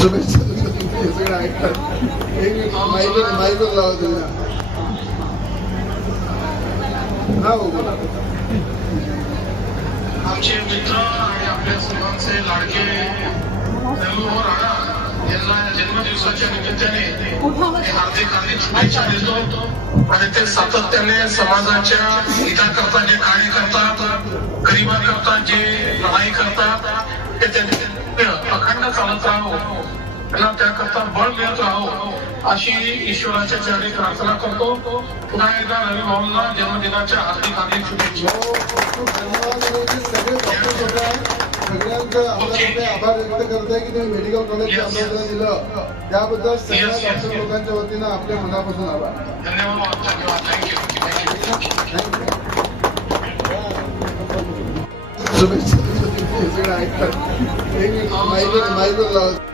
शुभेच्छा हे सगळं ऐकतात. एक मिनिट माईक लावा तुम्ही. हा हो बोला. आमचे मित्र आणि आपल्या सर्वांचे लाडके रघुवर राणा यांना जन्मदिवसाच्या निमित्ताने हार्दिक हार्दिक शुभेच्छा देतो. आणि ते सातत्याने समाजाच्या हिताकरता जे कार्य करतात, गरिबांकरता जे लढाई करतात, ते त्यांनी अखंड चालत राहावं, त्यांना त्याकरता बळ मिळत राहावं अशी ईश्वराच्या चरणी प्रार्थना करतो. पुन्हा एकदा रवी भाऊंना जन्मदिनाच्या हार्दिक हार्दिक शुभेच्छा. सगळ्यांचं आपल्याकडे आभार व्यक्त करताय की तुम्ही मेडिकल कॉलेज आंदोलन दिलं त्याबद्दल सगळ्या डॉक्टर लोकांच्या वतीनं आपल्या मनापासून आभार. धन्यवाद. शुभेच्छा हे सगळं ऐकतात. एक मिनिट माईक लावा.